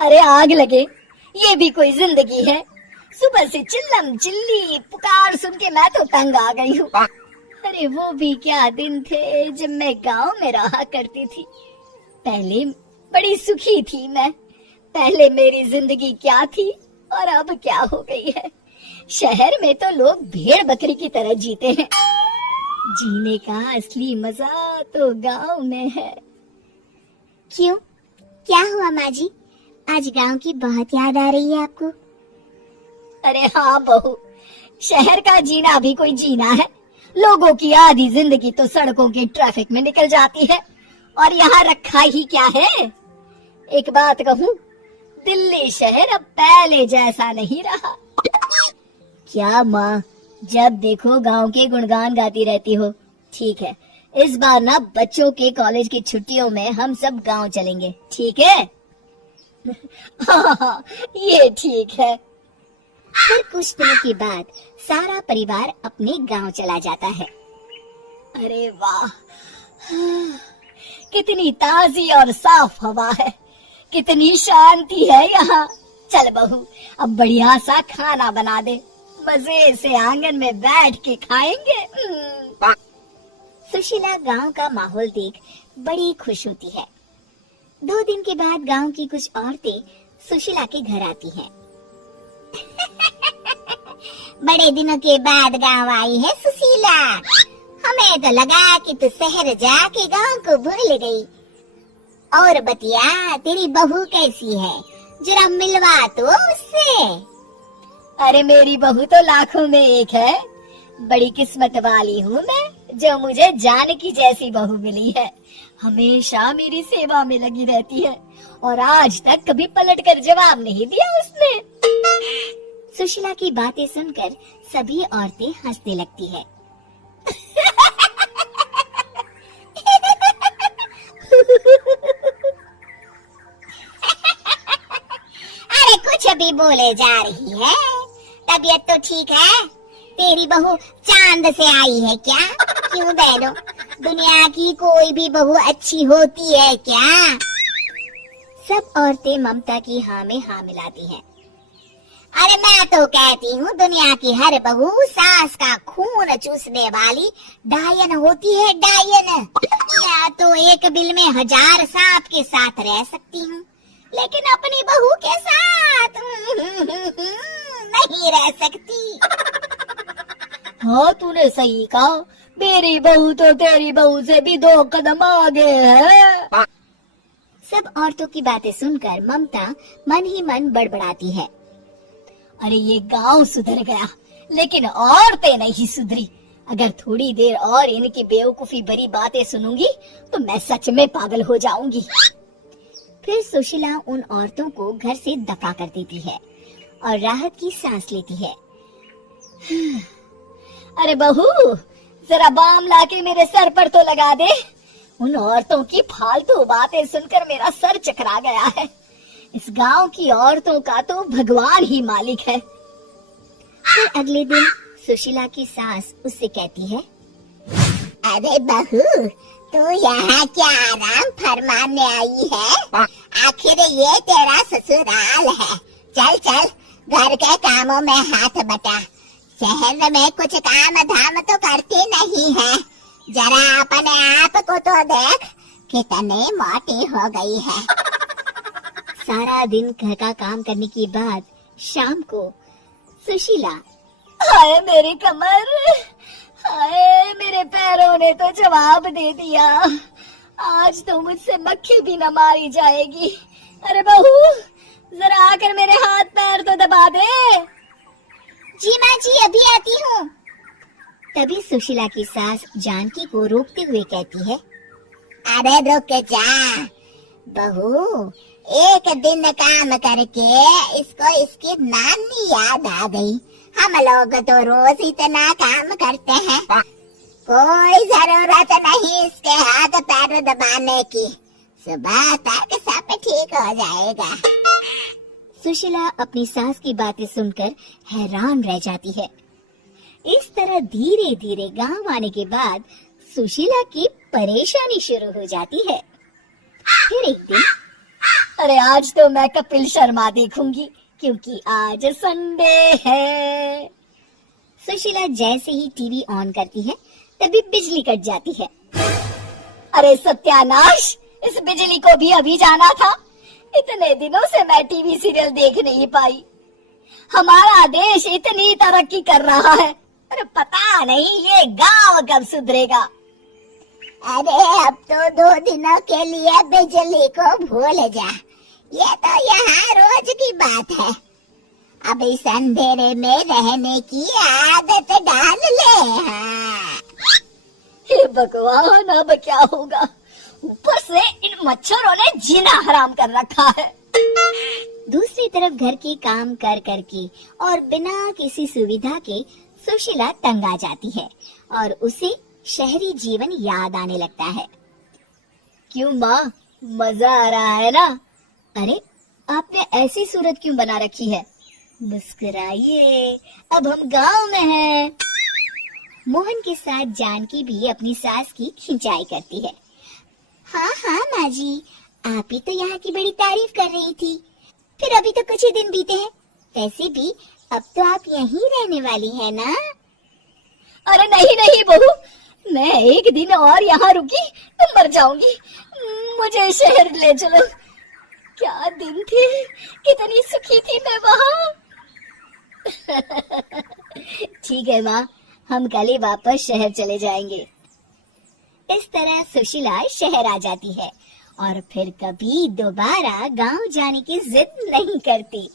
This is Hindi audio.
अरे आग लगे, ये भी कोई जिंदगी है। सुबह से चिल्लम चिल्ली पुकार सुन के मैं तो तंग आ गई हूँ। अरे वो भी क्या दिन थे जब मैं गांव में रहा करती थी। पहले बड़ी सुखी थी मैं। पहले मेरी जिंदगी क्या थी और अब क्या हो गई है। शहर में तो लोग भेड़ बकरी की तरह जीते हैं। जीने का असली मजा तो गांव में है। क्यों, क्या हुआ माँ जी? आज गांव की बहुत याद आ रही है आपको? अरे हाँ बहू, शहर का जीना भी कोई जीना है। लोगों की आधी जिंदगी तो सड़कों के ट्रैफिक में निकल जाती है और यहाँ रखा ही क्या है। एक बात कहूँ, दिल्ली शहर अब पहले जैसा नहीं रहा। क्या माँ, जब देखो गांव के गुणगान गाती रहती हो। ठीक है, इस बार ना बच्चों के कॉलेज की छुट्टियों में हम सब गांव चलेंगे, ठीक है? हाँ, ये ठीक है। फिर कुछ दिनों के बाद सारा परिवार अपने गांव चला जाता है। अरे वाह, कितनी ताजी और साफ हवा है, कितनी शांति है यहाँ। चल बहू, अब बढ़िया सा खाना बना दे, मजे से आंगन में बैठ के खाएंगे। सुशीला गांव का माहौल देख बड़ी खुश होती है। 2 दिन के बाद गांव की कुछ औरतें सुशीला के घर आती हैं। बड़े दिनों के बाद गांव आई है सुशीला। हमें तो लगा कि तू शहर जाके गांव को भूल गई। और बतिया, तेरी बहू कैसी है? जरा मिलवा तो उससे। अरे मेरी बहू तो लाखों में एक है। बड़ी किस्मत वाली हूँ मैं जो मुझे जानकी जैसी बहू मिली है। हमेशा मेरी सेवा में लगी रहती है और आज तक कभी पलट कर जवाब नहीं दिया उसने। सुशीला की बातें सुनकर सभी औरतें हंसने लगती है। अरे कुछ भी बोले जा रही है। तबीयत तो ठीक है? तेरी बहू चांद से आई है क्या? क्यों बहनों, दुनिया की कोई भी बहू अच्छी होती है क्या? सब औरतें ममता की हाँ में हाँ मिलाती हैं। अरे मैं तो कहती हूँ दुनिया की हर बहू सास का खून चूसने वाली डायन होती है, डायन। या तो एक बिल में 1000 सांप के साथ रह सकती हूँ, लेकिन अपनी बहू के साथ नहीं रह सकती। हाँ, तूने सही कहा। मेरी बहू तो तेरी बहू से भी 2 कदम आगे है। सब औरतों की बातें सुनकर ममता मन ही मन बड़बड़ाती है। अरे ये गांव सुधर गया, लेकिन औरतें नहीं सुधरी। अगर थोड़ी देर और इनकी बेवकूफी भरी बातें सुनूंगी तो मैं सच में पागल हो जाऊंगी। फिर सुशीला उन औरतों को घर से दफा कर देती है और राहत की सांस लेती है। अरे बहू, जरा बाम लाके मेरे सर पर तो लगा दे। उन औरतों की फालतू बातें सुनकर मेरा सर चकरा गया है। इस गांव की औरतों का तो भगवान ही मालिक है। फिर अगले दिन सुशीला की सास उससे कहती है, अरे बहू, तू यहाँ क्या आराम फरमाने आई है? आखिर ये तेरा ससुराल है। चल चल, घर के कामों में हाथ बटा। शहर में कुछ काम धाम तो करती नहीं है। जरा अपने आप को तो देख, कितनी मोटी हो गई है। सारा दिन घर का काम करने के बाद शाम को सुशीला, हाय मेरी कमर, हाय मेरे पैरों ने तो जवाब दे दिया। आज तो मुझसे मक्खी भी न मारी जाएगी। अरे बहू, जरा आकर मेरे हाथ पैर तो दबा दे। जी माँ जी, अभी आती हूँ। तभी सुशीला की सास जानकी को रोकते हुए कहती है, अरे रुक जा बहू, एक दिन काम करके इसको इसकी नानी याद आ गई। हम लोग तो रोज इतना काम करते हैं, कोई जरूरत नहीं इसके हाथ पैर दबाने की। सुबह तक सब ठीक हो जाएगा। सुशीला अपनी सास की बातें सुनकर हैरान रह जाती है। इस तरह धीरे धीरे गांव आने के बाद सुशीला की परेशानी शुरू हो जाती है। फिर एक दिन, अरे आज तो मैं कपिल शर्मा देखूंगी क्योंकि आज संडे है। सुशीला जैसे ही टीवी ऑन करती है तभी बिजली कट जाती है। अरे सत्यानाश, इस बिजली को भी अभी जाना था। इतने दिनों से मैं टीवी सीरियल देख नहीं पाई। हमारा देश इतनी तरक्की कर रहा है, अरे पता नहीं ये गांव कब सुधरेगा। अरे अब तो 2 दिनों के लिए बिजली को भूल जा, ये तो यहाँ रोज की बात है। अब इस अंधेरे में रहने की आदत डाल ले। हाँ। हे भगवान, अब क्या होगा? ऊपर से इन मच्छरों ने जीना हराम कर रखा है। दूसरी तरफ घर के काम कर करके और बिना किसी सुविधा के सुशीला तंग आ जाती है और उसे शहरी जीवन याद आने लगता है। क्यों माँ, मजा आ रहा है ना? अरे आपने ऐसी सूरत क्यों बना रखी है? मुस्कुराइए, अब हम गांव में हैं। मोहन के साथ जानकी भी अपनी सास की खिंचाई करती है। हाँ हाँ माँ जी, आप ही तो यहाँ की बड़ी तारीफ कर रही थी। फिर अभी तो कुछ ही दिन बीते हैं, वैसे भी अब तो आप यहीं रहने वाली है ना? अरे नहीं नहीं बहू, मैं एक दिन और यहाँ रुकी तो मर जाऊंगी। मुझे शहर ले चलो। क्या दिन थे, कितनी सुखी थी मैं वहाँ। ठीक है माँ, हम कल ही वापस शहर चले जाएंगे। इस तरह सुशीला शहर आ जाती है और फिर कभी दोबारा गांव जाने की जिद नहीं करती।